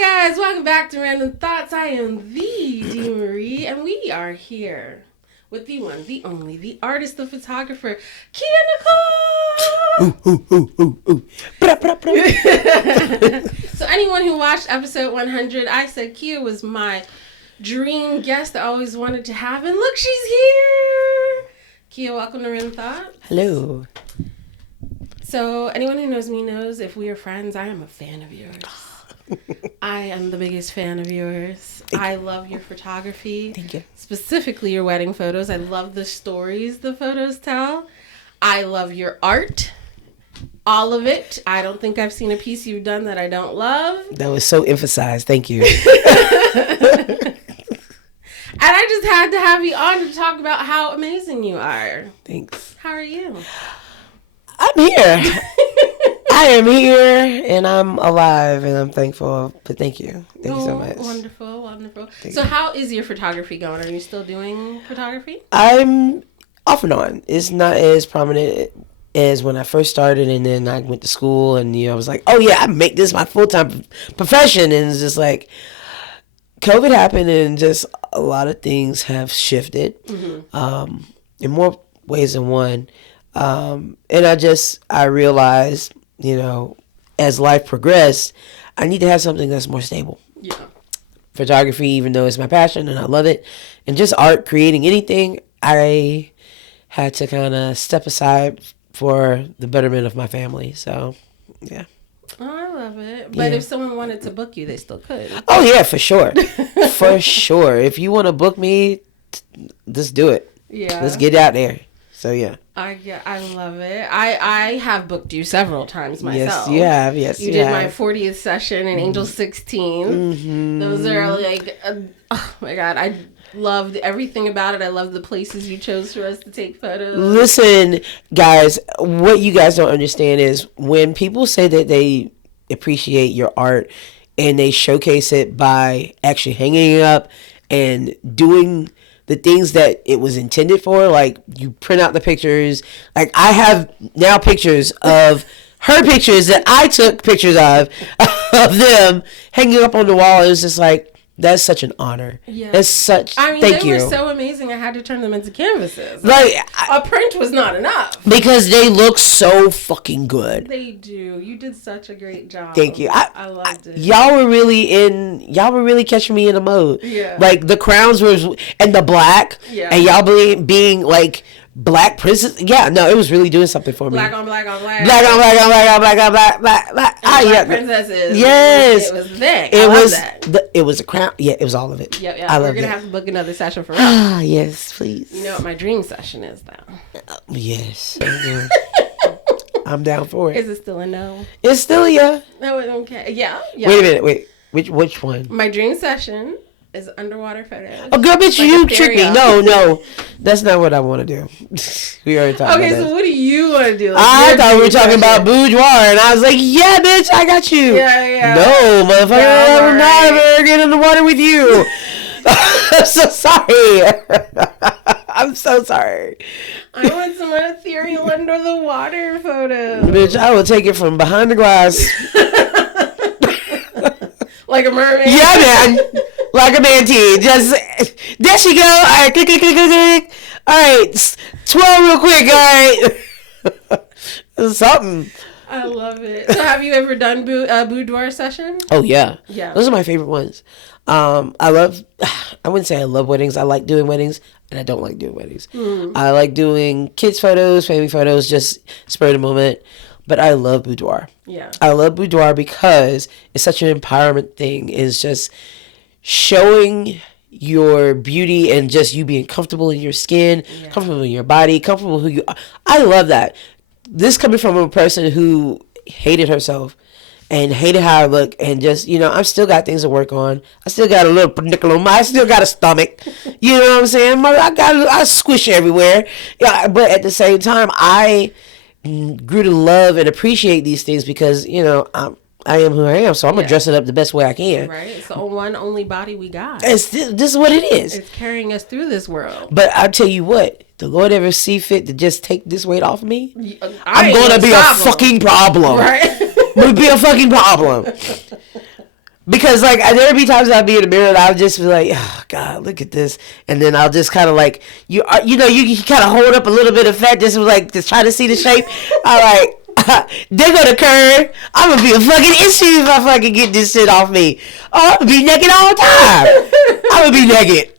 Hi guys, welcome back to Random Thoughts. I am the D. Marie, and we are here with the one, the only, the artist, the photographer, Kia Nichole. So anyone who watched episode 100, I said Kia was my dream guest I always wanted to have, and look, she's here. Kia, welcome to Random Thoughts. Hello. So anyone who knows me knows if we are friends, I am a fan of yours. I am the biggest fan of yours. I love your photography. Thank you. Specifically your wedding photos. I love the stories the photos tell. I love your art. All of it. I don't think I've seen a piece you've done that I don't love. That was so emphasized. Thank you. And I just had to have you on to talk about how amazing you are. Thanks. How are you? I'm here. I am here and I'm alive and I'm thankful. But thank you. Thank you so much. Wonderful, wonderful. So how is your photography going? Are you still doing photography? I'm off and on. It's not as prominent as when I first started, and then I went to school and I was like, oh yeah, I make this my full-time profession, and it's just like COVID happened and just a lot of things have shifted in more ways than one. And I realized, as life progressed, I need to have something that's more stable. Yeah. Photography, even though it's my passion and I love it, and just art, creating anything, I had to kind of step aside for the betterment of my family. So, yeah. Oh, I love it. But if someone wanted to book you, they still could. Oh, yeah, for sure. For sure. If you want to book me, just do it. Yeah. Let's get out there. So, yeah. I love it. I have booked you several times myself. Yes, you have. Yes, you did my 40th session in Angel 16. Mm-hmm. Those are like, oh my God, I loved everything about it. I love the places you chose for us to take photos. Listen, guys, what you guys don't understand is when people say that they appreciate your art and they showcase it by actually hanging it up and doing the things that it was intended for, like you print out the pictures. Like I have now pictures of her pictures that I took pictures of them hanging up on the wall. It was just like, that's such an honor. Yeah. That's such, thank you. They were so amazing. I had to turn them into canvases. Like a print was not enough. Because they look so fucking good. They do. You did such a great job. Thank you. I loved it. Y'all were really catching me in the mode. Yeah. Like the crowns and the black. Yeah. And y'all being like black princess. Yeah, no, it was really doing something for me. Black on black on black. Black on black on black on black on black black black. Black princesses. Yes. It was there. It was a crown. Yeah, it was all of it. Yep. We're going to have to book another session for real. Ah, yes, please. You know what my dream session is, though? Yes. I'm down for it. Is it still a no? It's still yeah. No, okay. Yeah. Wait a minute. Wait. Which one? My dream session is underwater photos. Oh, girl, bitch, like you tricked me. No. That's not what I want to do. We already talked about that. Okay, so what do you want to do? Like, I thought we were talking about boudoir, and I was like, yeah, bitch, I got you. Yeah. No, motherfucker, I'm not ever get in the water with you. I'm so sorry. I'm so sorry. I want some ethereal under the water photos. Bitch, I will take it from behind the glass. Like a mermaid? Yeah, man. Like a manatee. Just, there she go. All right, click. All right, twirl real quick. All right. Something. I love it. So have you ever done boudoir session? Oh, yeah. Yeah. Those are my favorite ones. I wouldn't say I love weddings. I like doing weddings, and I don't like doing weddings. I like doing kids photos, family photos, just spur of the moment. But I love boudoir. Yeah. I love boudoir because it's such an empowerment thing. It's just showing your beauty and just you being comfortable in your skin, comfortable in your body, comfortable who you are. I love that. This coming from a person who hated herself and hated how I look, and just, I've still got things to work on. I still got a little predicament. I still got a stomach. You know what I'm saying? I squish everywhere. Yeah, but at the same time, I grew to love and appreciate these things because, I am who I am, so I'm going to dress it up the best way I can. Right. It's the only body we got. This is what it is. It's carrying us through this world. But I tell you what, the Lord ever see fit to just take this weight off of me, I'm going to be a fucking problem. Right. I'm going to be a fucking problem. Because like there be times I'll be in the mirror and I'll just be like, oh God, look at this, and then I'll just kind of like you know you kind of hold up a little bit of fat just like to try to see the shape. All right, they're gonna curve. I'm gonna be a fucking issue if I fucking get this shit off me. Oh, I'm gonna be naked all the time. I'm gonna be naked,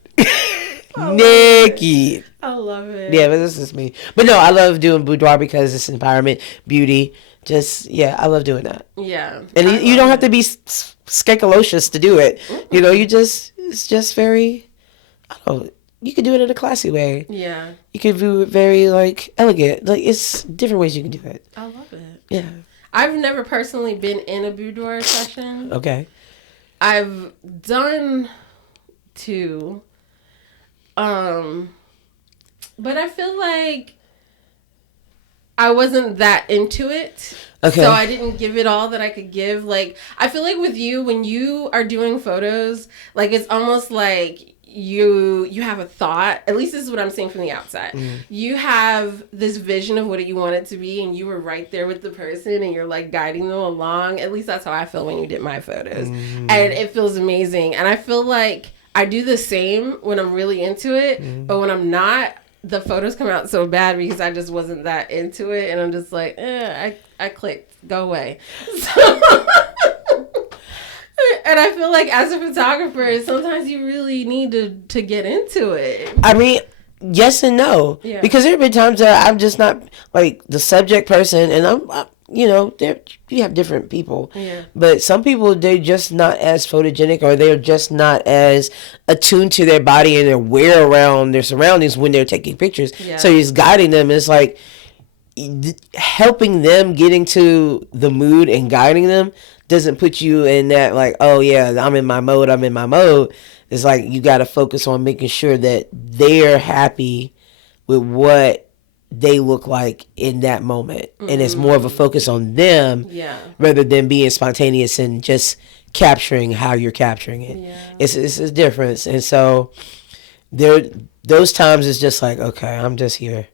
naked. I love it. Yeah, but this is me. But no, I love doing boudoir because it's empowerment, beauty. Just I love doing that. Yeah, and you don't have to be skankalocious to do it. You know, it's just very, I don't know, you can do it in a classy way. Yeah. You can do it very, like, elegant. Like, it's different ways you can do it. I love it. Yeah. I've never personally been in a boudoir session. Okay. I've done 2. But I feel like I wasn't that into it. Okay. So I didn't give it all that I could give. Like, I feel like with you, when you are doing photos, like, it's almost like you have a thought. At least this is what I'm seeing from the outside. You have this vision of what you want it to be, and you were right there with the person, and you're, like, guiding them along. At least that's how I feel when you did my photos. And it feels amazing. And I feel like I do the same when I'm really into it, but when I'm not, the photos come out so bad because I just wasn't that into it, and I'm just like, I clicked, go away. So, and I feel like as a photographer, sometimes you really need to get into it. I mean, yes and no. Yeah. Because there have been times that I'm just not, like, the subject person, and I'm you know, you have different people. Yeah. But some people, they're just not as photogenic, or they're just not as attuned to their body and their wear around their surroundings when they're taking pictures. Yeah. So you're just guiding them. It's like helping them get into the mood and guiding them doesn't put you in that, like, oh yeah, I'm in my mode. It's like you got to focus on making sure that they're happy with what they look like in that moment. And it's more of a focus on them rather than being spontaneous and just capturing how you're capturing it. It's a difference. And so those times it's just like, okay, I'm just here.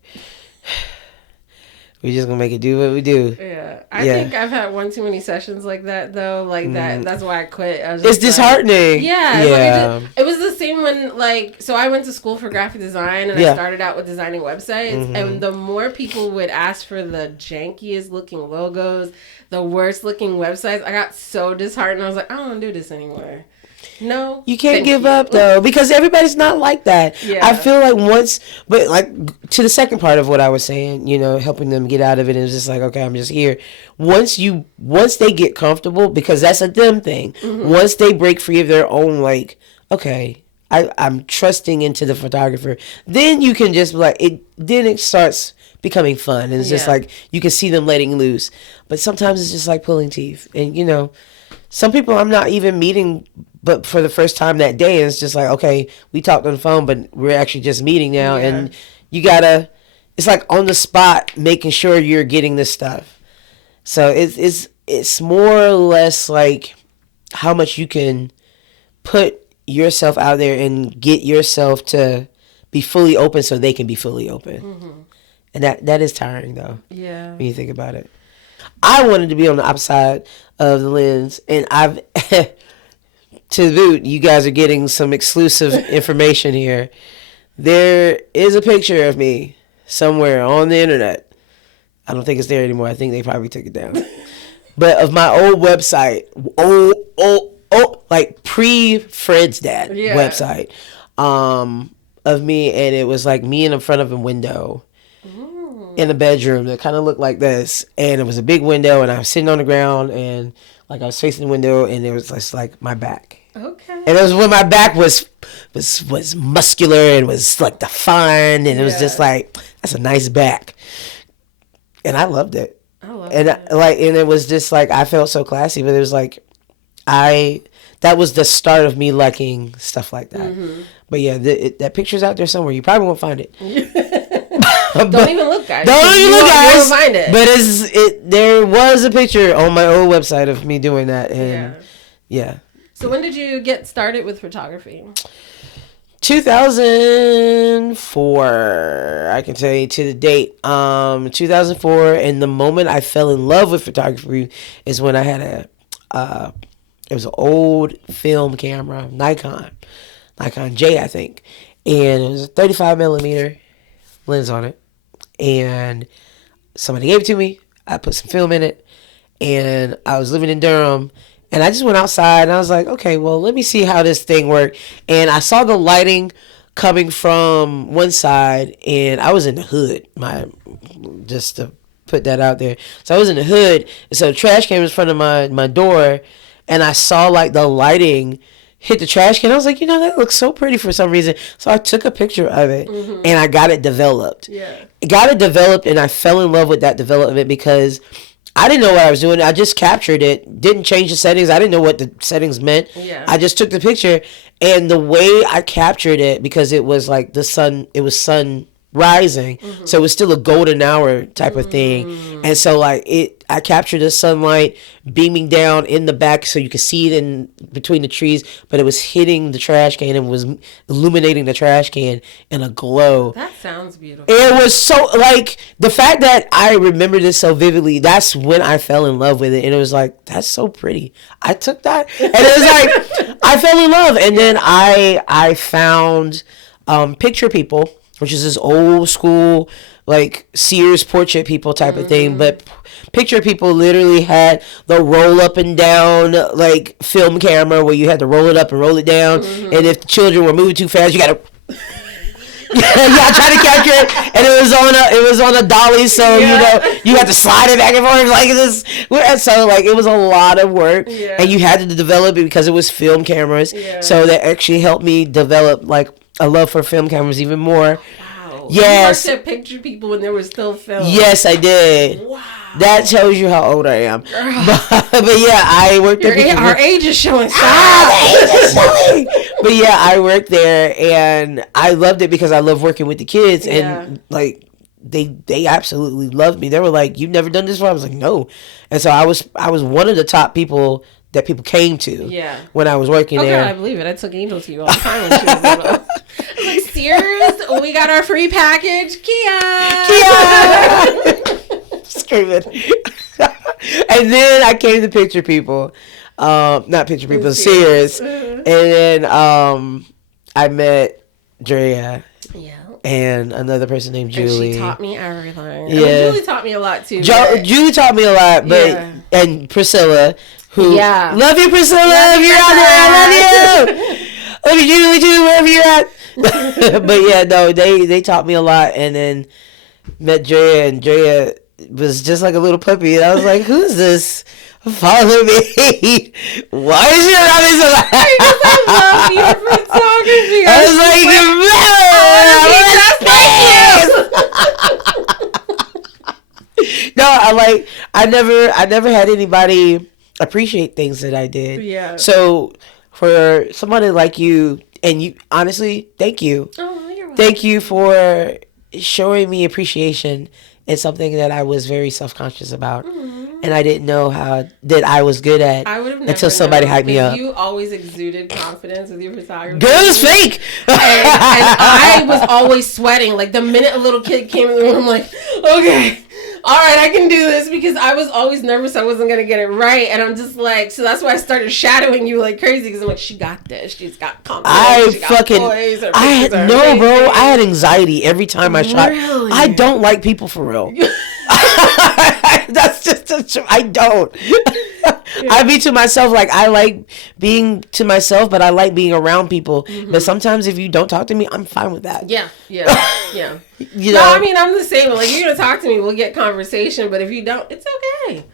We're just gonna make it do what we do. Yeah, I think I've had one too many sessions like that though. Like that's why I quit. I was it's disheartening. Yeah. Like it was the same when, like, so I went to school for graphic design, and I started out with designing websites. And the more people would ask for the jankiest looking logos, the worst looking websites, I got so disheartened. I was like, I don't want to do this anymore. No, you can't give up though, because everybody's not like that. I feel like but like to the second part of what I was saying, you know, helping them get out of it, and it's just like, okay, I'm just here. Once they get comfortable, because that's a them thing. Once they break free of their own, like, okay, I'm trusting into the photographer, then you can just be like it. Then it starts becoming fun, and it's just like you can see them letting loose. But sometimes it's just like pulling teeth, and you know, some people I'm not even meeting but for the first time that day, and it's just like, okay, we talked on the phone, but we're actually just meeting now. And you gotta, it's like on the spot, making sure you're getting this stuff. So it's more or less like how much you can put yourself out there and get yourself to be fully open so they can be fully open. And that is tiring though. Yeah. When you think about it. I wanted to be on the opposite of the lens, and I've to boot, you guys are getting some exclusive information here. There is a picture of me somewhere on the internet. I don't think it's there anymore. I think they probably took it down. But of my old website, like pre-Fred's Dad website, of me, and it was like me in front of a window in a bedroom that kind of looked like this, and it was a big window, and I was sitting on the ground, and like I was facing the window, and it was just like my back. Okay. And it was when my back was muscular and was like defined, and it was just like, that's a nice back, and I loved it. I loved it. And it was just like, I felt so classy, but it was like that was the start of me liking stuff like that. But yeah, that picture's out there somewhere. You probably won't find it. Don't even look, guys. Don't even look, guys. You won't find it. But there was a picture on my old website of me doing that, and yeah. So when did you get started with photography? 2004, I can tell you to the date. 2004, and the moment I fell in love with photography is when I had It was an old film camera, Nikon J, I think. And it was a 35 millimeter lens on it. And somebody gave it to me. I put some film in it. And I was living in Durham. And I just went outside and I was like, okay, well, let me see how this thing worked. And I saw the lighting coming from one side, and I was in the hood. Just to put that out there. So I was in the hood, and so the trash can was in front of my door, and I saw like the lighting hit the trash can. I was like, that looks so pretty for some reason. So I took a picture of it, and I got it developed. Yeah. Got it developed, and I fell in love with that development because I didn't know what I was doing. I just captured it, didn't change the settings. I didn't know what the settings meant. Yeah. I just took the picture, and the way I captured it, because it was like sun rising, so it was still a golden hour type of thing. And so I captured the sunlight beaming down in the back, so you could see it in between the trees, but it was hitting the trash can and was illuminating the trash can in a glow. That sounds beautiful. It was so, the fact that I remember this so vividly, that's when I fell in love with it. And it was like, that's so pretty. I took that, and it was like, I fell in love. And then I found Picture People, which is this old school, Sears portrait people type of thing. But Picture People literally had the roll up and down, film camera where you had to roll it up and roll it down. And if the children were moving too fast, you got to... I tried to capture it, and it was on a dolly, so you had to slide it back and forth like this. So it was a lot of work, and you had to develop it because it was film cameras. So that actually helped me develop a love for film cameras even more. Wow. Yes. You worked at Picture People when there was still film. Yes, I did. Wow. That tells you how old I am. But yeah, I worked at our age is showing. The age is showing. But yeah, I worked there, and I loved it because I love working with the kids, and they absolutely loved me. They were like, "You've never done this before?" I was like, "No," and so I was one of the top people that people came to. Yeah. When I was working there. I believe it. I took Angel to you all the time when she was little. I was like, Sears, we got our free package, Kia. Screaming. And then I came to Picture People. Not Picture People, Sears. And then I met Drea. Yeah. And another person named Julie. And she taught me everything. Yeah. Julie taught me a lot too. Julie taught me a lot, but and Priscilla, who love you, Priscilla, if you're out there, I love you. Love you, Julie, too, wherever you're at. But yeah, no, they taught me a lot, and then met Drea, and Drea was just like a little puppy, and I was like, who's this? Follow me. Why is your rabbit so loud? Because I love your photography. I was like, no, I never had anybody appreciate things that I did. Yeah. So for somebody like you, and you, honestly, thank you. Oh, you're welcome. Thank you for showing me appreciation. It's something that I was very self-conscious about. And I didn't know that I was good at until somebody hyped me up. You always exuded confidence with your photography. Girl, it's fake. And I was always sweating. Like the minute a little kid came in the room, I'm like, okay, all right, I can do this, because I was always nervous I wasn't going to get it right. And I'm just like, so that's why I started shadowing you like crazy, because I'm like, she got this. She's got confidence. Bro. I had anxiety every time I shot. Really? I don't like people for real. That's just the truth. I don't. I be to myself. I like being to myself, but I like being around people. But sometimes if you don't talk to me, I'm fine with that. Yeah. No, I mean, I'm the same. Like, you're going to talk to me, we'll get conversation. But if you don't, it's okay.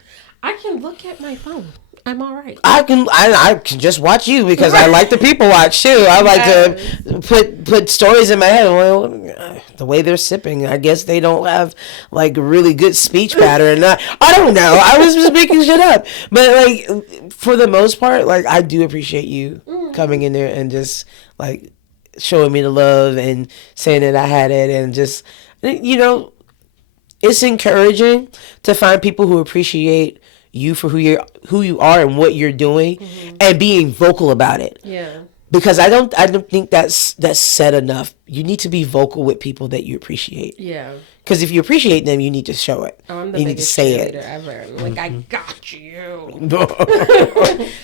I can look at my phone. I'm all right. I can just watch you, because I like to people watch too. I like to put stories in my head. Well, the way they're sipping, I guess they don't have really good speech pattern. I don't know. I was just making shit up. But for the most part, I do appreciate you coming in there and just showing me the love and saying that I had it, and just it's encouraging to find people who appreciate you for who you are and what you're doing, and being vocal about it. Yeah. because I don't think that's said enough. You need to be vocal with people that you appreciate. Yeah. Because if you appreciate them, you need to show it. Oh, I'm the you need to biggest say cheerleader it. ever. Like, I got you.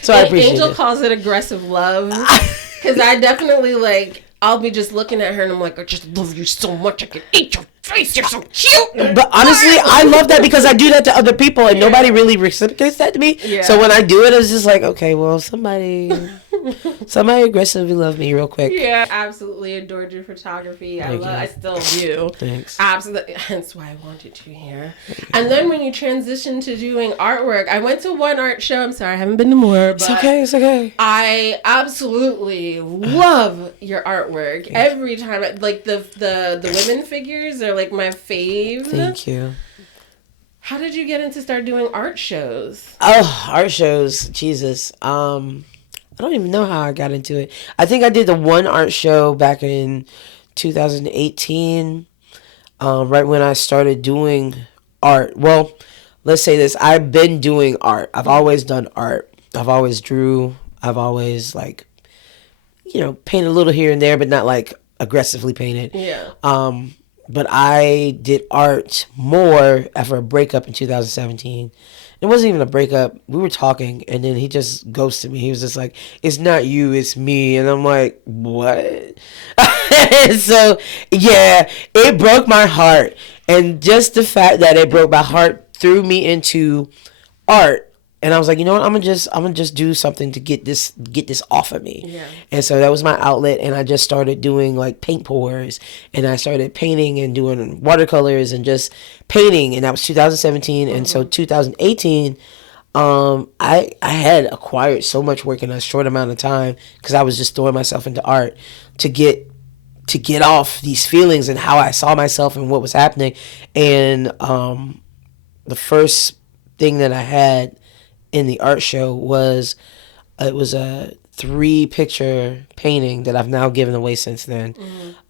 So I appreciate Angel it. calls it aggressive love. Because I definitely, like, I'll be just looking at her and I'm like, I just love you so much. I can eat your face. You're so cute. But honestly, I love that because I do that to other people and nobody really reciprocates that to me. Yeah. So when I do it, it's just like, okay, well, somebody aggressively love me real quick. Yeah, absolutely adored your photography. I still do. Thanks. Absolutely. Hence why I wanted you here. And then when you transitioned to doing artwork, I went to one art show. I'm sorry, I haven't been to more. But It's okay. I absolutely love your artwork. Every time, like the women figures are like my fave. Thank you. How did you get into start doing art shows? Oh, art shows. Jesus. I don't even know how I got into it. I think I did the one art show back in 2018, right when I started doing art. Well, let's say this. I've been doing art. I've always done art. I've always drew. I've always, like, painted a little here and there, but not, like, aggressively painted. Yeah. But I did art more after a breakup in 2017. It wasn't even a breakup. We were talking, and then he just ghosted me. He was just like, it's not you, it's me. And I'm like, what? So, yeah, it broke my heart. And just the fact that it broke my heart threw me into art. And I was like, you know what? I'm gonna just do something to get this off of me. Yeah. And so that was my outlet, and I just started doing like paint pours, and I started painting and doing watercolors and just painting, and that was 2017. And so 2018, I had acquired so much work in a short amount of time because I was just throwing myself into art to get off these feelings and how I saw myself and what was happening. And the first thing that I had in the art show was a 3-picture painting that I've now given away since then.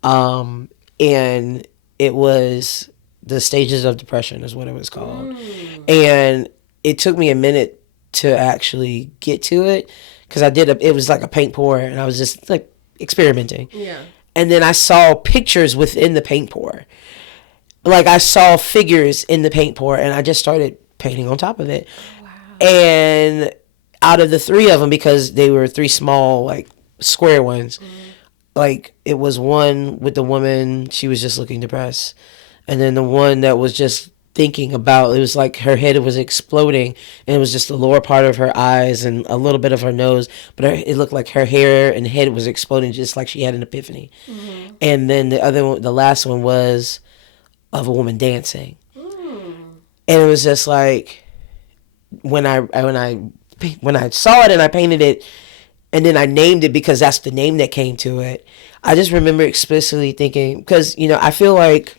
And it was The Stages of Depression is what it was called. And it took me a minute to actually get to it because it was like a paint pour, and I was just like experimenting. Yeah. And then I saw pictures within the paint pour. Like, I saw figures in the paint pour, and I just started painting on top of it. And out of the 3 of them, because they were 3 small, like, square ones, like, it was one with the woman, she was just looking depressed. And then the one that was just thinking about, it was like her head was exploding, and it was just the lower part of her eyes and a little bit of her nose, but it looked like her hair and head was exploding, just like she had an epiphany. And then the last one was of a woman dancing. And it was just like, when I saw it and I painted it, and then I named it because that's the name that came to it, I just remember explicitly thinking, because I feel like,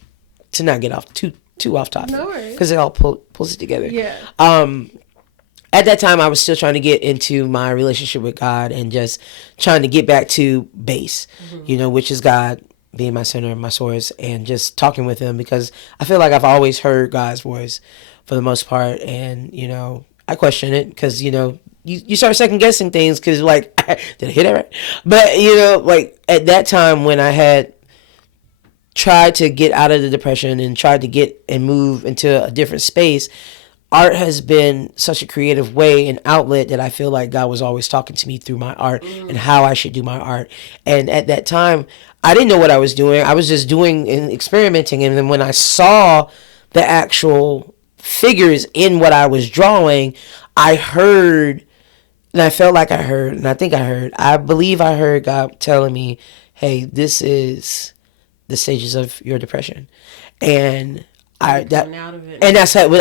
to not get off too off topic, because it all pulls it together. Yeah. At that time, I was still trying to get into my relationship with God and just trying to get back to base, which is God being my center and my source, and just talking with Him, because I feel like I've always heard God's voice for the most part, and I question it because you start second guessing things because, like, did I hear that right? But like, at that time when I had tried to get out of the depression and tried to get and move into a different space, art has been such a creative way and outlet that I feel like God was always talking to me through my art and how I should do my art. And at that time, I didn't know what I was doing. I was just doing and experimenting. And then when I saw the actual figures in what I was drawing, I heard, and I felt like I heard, and I believe I heard God telling me, hey, this is the stages of your depression. And that's like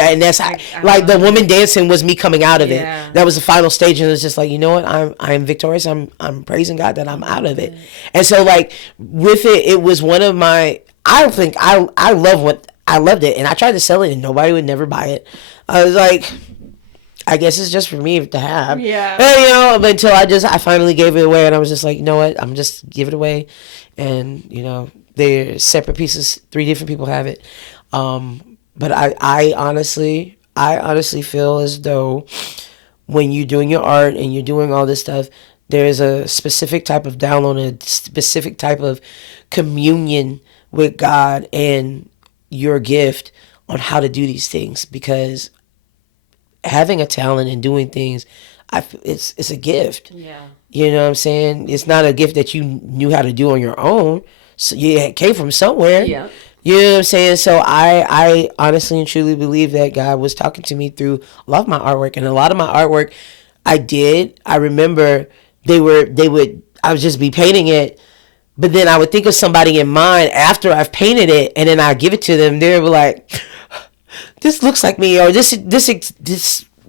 the woman dancing was me coming out of it. That was the final stage, and it's just like, you know what, I'm victorious. I'm praising God that I'm out of it. And so, like, with it was one of my, I think I loved it, and I tried to sell it, and nobody would never buy it. I was like, I guess it's just for me to have. Yeah. And, until I finally gave it away, and I was just like, you know what, I'm just give it away, and they're separate pieces. 3 different people have it. But I honestly feel as though when you're doing your art and you're doing all this stuff, There is a specific type of download, a specific type of communion with God and your gift on how to do these things, because having a talent and doing things, it's a gift. Yeah. You know what I'm saying? It's not a gift that you knew how to do on your own. So it came from somewhere. Yeah. You know what I'm saying? So I honestly and truly believe that God was talking to me through a lot of my artwork. And a lot of my artwork I remember I would just be painting it, but then I would think of somebody in mind after I've painted it, and then I give it to them. They were like, this looks like me, or this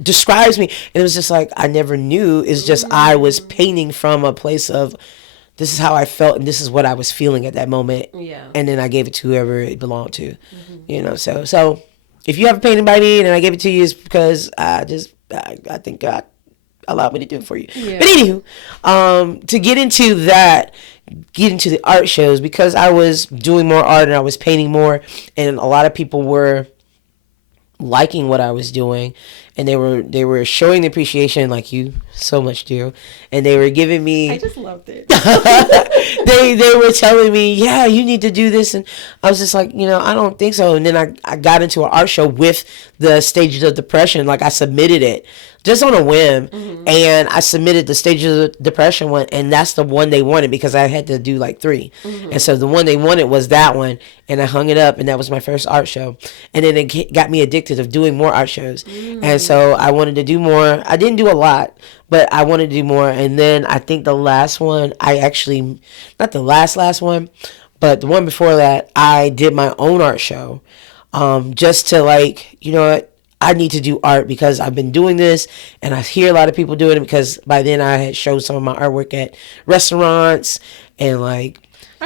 describes me. And it was just like, I never knew. It's just I was painting from a place of, this is how I felt and this is what I was feeling at that moment. Yeah. And then I gave it to whoever it belonged to. You know, so if you have a painting by me and I gave it to you, it's because I think God allowed me to do it for you. Yeah. But anywho, to get into the art shows, because I was doing more art and I was painting more, and a lot of people were liking what I was doing, and they were showing the appreciation like you so much do, and they were giving me, I just loved it. they were telling me, yeah, you need to do this, and I was just like, I don't think so. And then I got into an art show with the Stages of Depression. Like, I submitted it just on a whim, and I submitted the Stages of Depression one, and that's the one they wanted, because I had to do like 3, and so the one they wanted was that one, and I hung it up, and that was my first art show. And then it got me addicted of doing more art shows, and so I wanted to do more. I didn't do a lot, but I wanted to do more. And then I think the last one, not the last one, but the one before that, I did my own art show, just to like, you know what, I need to do art because I've been doing this, and I hear a lot of people doing it, because by then I had showed some of my artwork at restaurants and like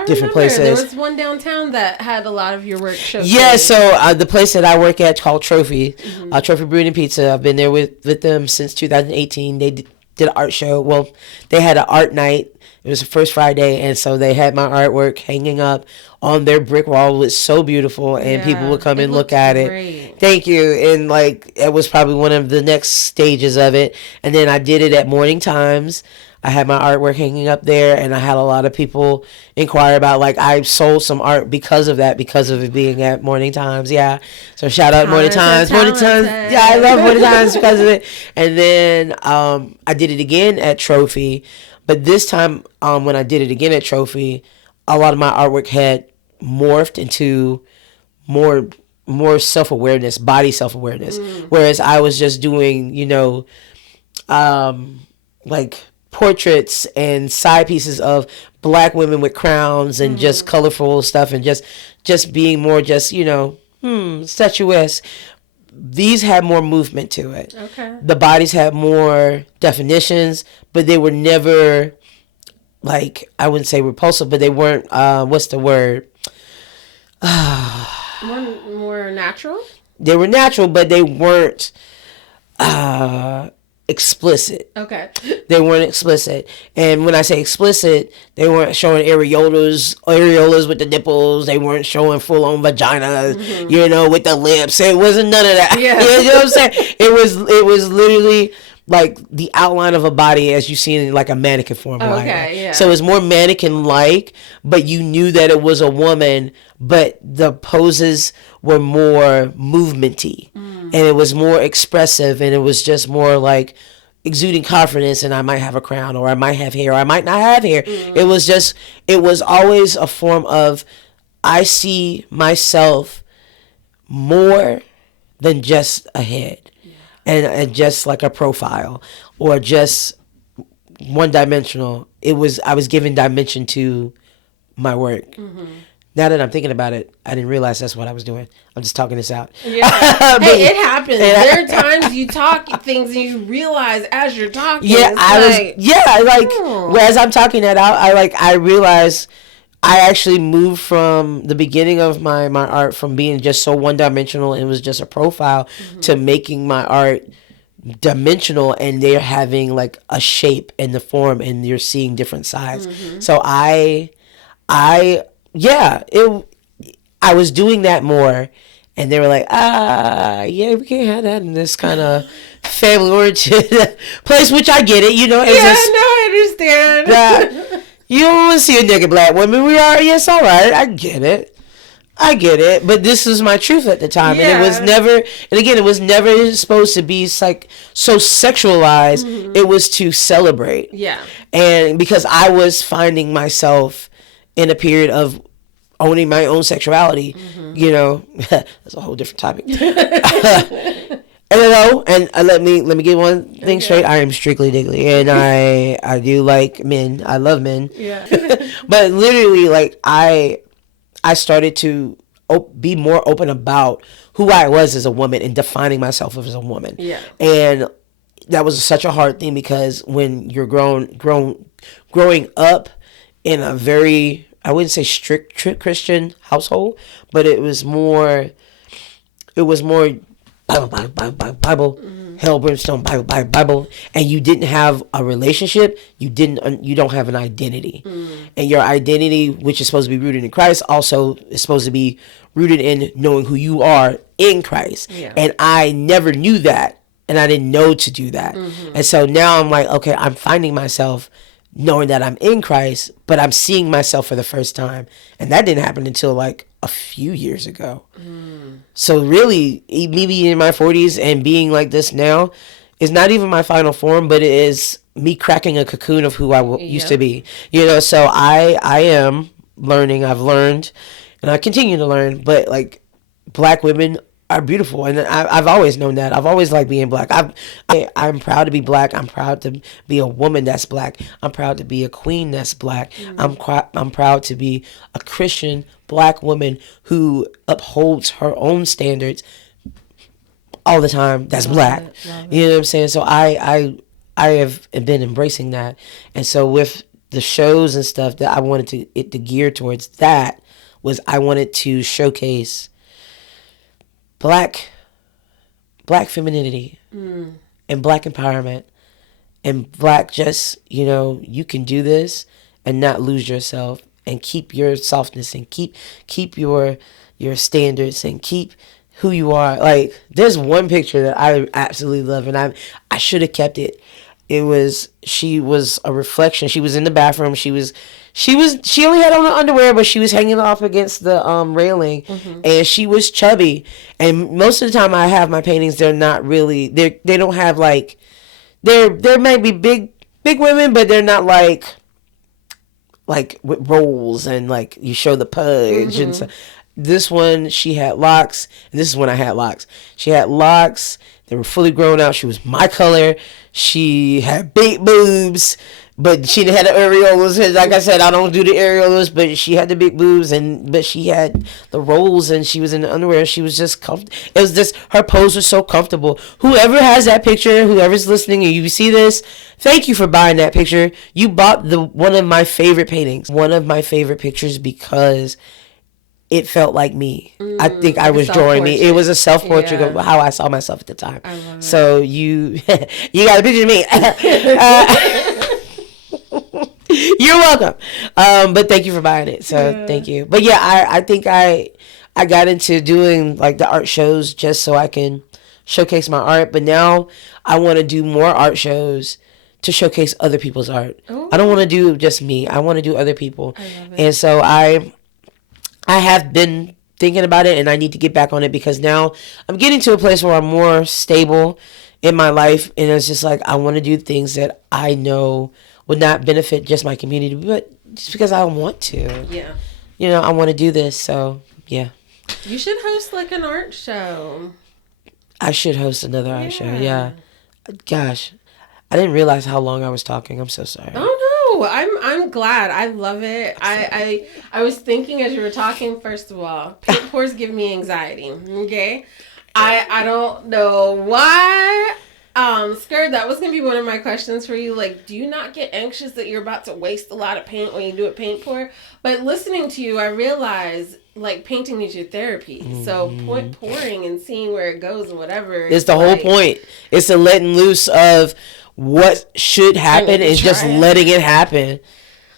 different places. There was one downtown that had a lot of your work showcased. Yeah, so the place that I work at called Trophy, Trophy Brewing and Pizza. I've been there with them since 2018. They did an art show. Well, they had an art night. It was the first Friday, and so they had my artwork hanging up on their brick wall. It was so beautiful, and people would come and look at it. Thank you. And like, it was probably one of the next stages of it. And then I did it at Morning Times. I had my artwork hanging up there, and I had a lot of people inquire about, like, I sold some art because of that, because of it being at Morning Times. Yeah. So shout out Morning Times. Morning Times. Yeah, I love Morning Times because of it. And then I did it again at Trophy. But this time, when I did it again at Trophy, a lot of my artwork had morphed into more self-awareness, body self-awareness. Whereas I was just doing, like portraits and side pieces of black women with crowns and just colorful stuff, and just being more just, statuesque. These had more movement to it. Okay. The bodies had more definitions, but they were never, like, I wouldn't say repulsive, but they weren't, what's the word? More natural? They were natural, but they weren't explicit. Okay. They weren't explicit. And when I say explicit, they weren't showing areolas with the nipples. They weren't showing full-on vaginas, with the lips. It wasn't none of that. Yeah. You know what I'm saying? It was literally like the outline of a body as you see in like a mannequin form. Okay, yeah. So it was more mannequin-like, but you knew that it was a woman, but the poses were more movement-y. And it was more expressive, and it was just more like exuding confidence, and I might have a crown, or I might have hair, or I might not have hair. It was always a form of, I see myself more than just a head, and just like a profile, or just one-dimensional. I was giving dimension to my work. Now that I'm thinking about it, I didn't realize that's what I was doing. I'm just talking this out. Yeah. Hey, it happens. There are times you talk things and you realize as you're talking. Yeah, as I'm talking that out, I realized I actually moved from the beginning of my art from being just so one-dimensional and it was just a profile to making my art dimensional, and they're having like a shape and the form, and you're seeing different sides. So I was doing that more, and they were like, we can't have that in this kind of family oriented place, which I get it. You know, it's I understand. that you don't want to see a naked black woman. We are, yes, all right. I get it. But this is my truth at the time, and it was never. And again, it was never supposed to be like so sexualized. Mm-hmm. It was to celebrate. Yeah. And because I was finding myself in a period of owning my own sexuality, you know, that's a whole different topic. And let me get one thing straight. I am strictly diggly, and I do like men. I love men. Yeah. But literally, like I started to be more open about who I was as a woman and defining myself as a woman. Yeah. And that was such a hard thing because when you're growing up in a very, I wouldn't say strict Christian household, but it was more Bible, hell, brimstone, Bible, and you didn't have a relationship, you don't have an identity. And your identity, which is supposed to be rooted in Christ, also is supposed to be rooted in knowing who you are in Christ. Yeah. And I never knew that, and I didn't know to do that. And so now I'm like, okay, I'm finding myself knowing that I'm in Christ, but I'm seeing myself for the first time, and that didn't happen until like a few years ago. So really, me being in my 40s and being like this now is not even my final form, but it is me cracking a cocoon of who I used to be. You know, so I am learning. I've learned, and I continue to learn. But like, black women are beautiful, and I've always known that. I've always liked being black. I'm proud to be black. I'm proud to be a woman that's black. I'm proud to be a queen that's black. I'm proud to be a Christian black woman who upholds her own standards all the time. That's black. You know what I'm saying? So I have been embracing that, and so with the shows and stuff that I wanted it to gear towards that was I wanted to showcase black femininity and black empowerment and black just, you know, you can do this and not lose yourself and keep your softness and keep your standards and keep who you are. Like, there's one picture that I absolutely love, and I should have kept it. She was a reflection. She was in the bathroom. She only had on the underwear, but she was hanging off against the railing, and she was chubby. And most of the time I have my paintings, they're not really, they don't have like, there may be big women, but they're not like with rolls and like you show the pudge and stuff. This one, she had locks, and this is when I had locks. She had locks. They were fully grown out. She was my color. She had big boobs, but she had the areolas. Like I said, I don't do the areolas, but she had the big boobs, but she had the rolls, and she was in the underwear. She was just comfortable. It was just, her pose was so comfortable. Whoever has that picture, whoever's listening, and you see this, thank you for buying that picture. You bought one of my favorite paintings, one of my favorite pictures, because it felt like me. I think I was drawing me. It was a self-portrait of how I saw myself at the time. So you got a picture of me. You're welcome. But thank you for buying it. So thank you. But yeah, I think I got into doing like the art shows just so I can showcase my art. But now I want to do more art shows to showcase other people's art. Ooh. I don't want to do just me. I want to do other people. And so I have been thinking about it, and I need to get back on it because now I'm getting to a place where I'm more stable in my life, and it's just like I want to do things that I know would not benefit just my community, but just because I want to. Yeah. You know, I want to do this, so yeah. You should host like an art show. I should host another art show, yeah. Gosh, I didn't realize how long I was talking. I'm so sorry. Oh, no. I'm glad. I love it. I was thinking as you were talking, first of all, paint pours give me anxiety. Okay. I don't know why. Skirt, that was gonna be one of my questions for you. Like, do you not get anxious that you're about to waste a lot of paint when you do a paint pour? But listening to you, I realize like painting is your therapy. So pouring and seeing where it goes and whatever. It's the whole point. It's the letting loose of what should happen and just letting it happen.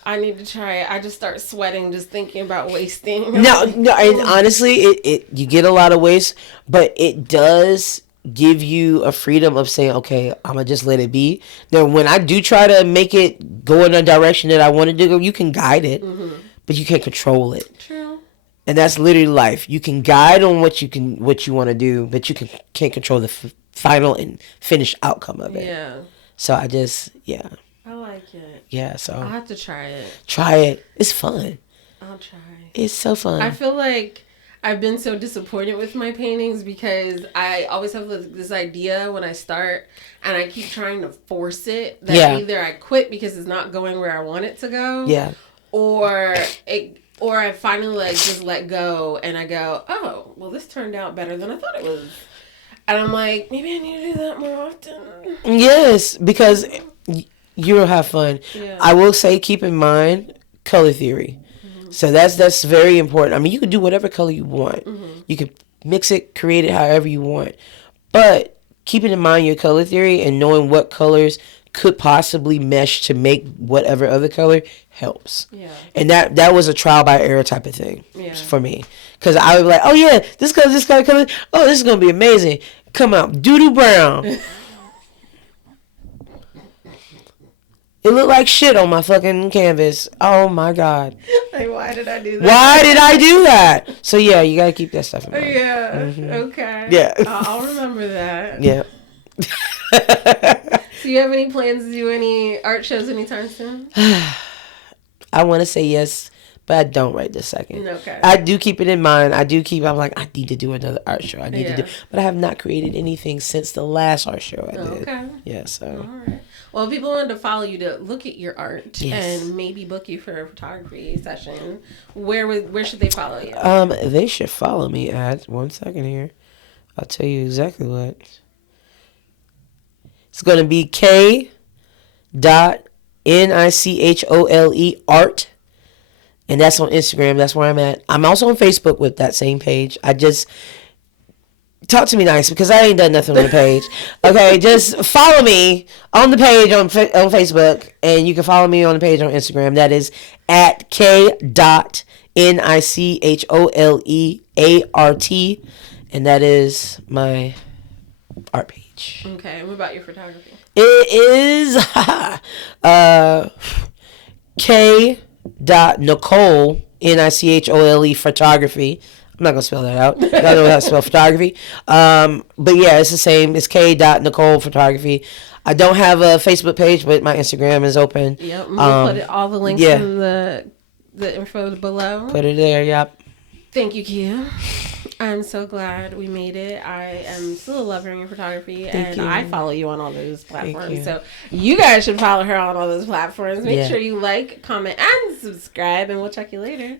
I need to try it. I just start sweating just thinking about wasting. No, and honestly, it you get a lot of waste, but it does give you a freedom of saying, okay, I'm gonna just let it be. Then when I do try to make it go in a direction that I wanted to go, you can guide it, but you can't control it. True. And that's literally life. You can guide on what you want to do, but you can't control the final and finished outcome of it. Yeah. So I just, yeah. I like it. Yeah, so. I'll have to try it. Try it. It's fun. I'll try. It's so fun. I feel like I've been so disappointed with my paintings because I always have this idea when I start and I keep trying to force it that either I quit because it's not going where I want it to go. Yeah. Or I finally like just let go and I go, oh, well this turned out better than I thought it was. And I'm like, maybe I need to do that more often. Yes, because you'll have fun. Yeah. I will say, keep in mind color theory. So that's very important. I mean, you can do whatever color you want. You can mix it, create it however you want. But keeping in mind your color theory and knowing what colors could possibly mesh to make whatever other color helps. Yeah. And that was a trial by error type of thing for me. Because I would be like, oh yeah, this color, oh, this is going to be amazing. Come out, doo-doo brown. It looked like shit on my fucking canvas. Oh my God. Like, why did I do that? Why did I do that? So yeah, you gotta keep that stuff in mind. Yeah. Okay. Yeah. I'll remember that. Yeah. Do you have any plans to do any art shows anytime soon? I want to say yes, but I don't right this second. Okay. I do keep it in mind. I'm like, I need to do another art show. I need to do, but I have not created anything since the last art show I did. Okay. Yeah. So. All right. Well, if people wanted to follow you to look at your art and maybe book you for a photography session, where should they follow you? They should follow me at 1 second here. I'll tell you exactly what. It's gonna be K.Nichole art, and that's on Instagram. That's where I'm at. I'm also on Facebook with that same page. I just. Talk to me nice because I ain't done nothing on the page. Okay, just follow me on the page on Facebook, and you can follow me on the page on Instagram. That is at K.Nicholeart, and that is my art page. Okay, and what about your photography? It is K.Nichole, Nichole photography. I'm not going to spell that out. I don't know how to spell photography. But yeah, it's the same. It's K.Nichole photography. I don't have a Facebook page, but my Instagram is open. Yep. We'll put all the links in the info below. Put it there, yep. Thank you, Kia. I'm so glad we made it. I am still a lover in your photography, and I follow you on all those platforms. So you guys should follow her on all those platforms. Make sure you like, comment, and subscribe, and we'll check you later.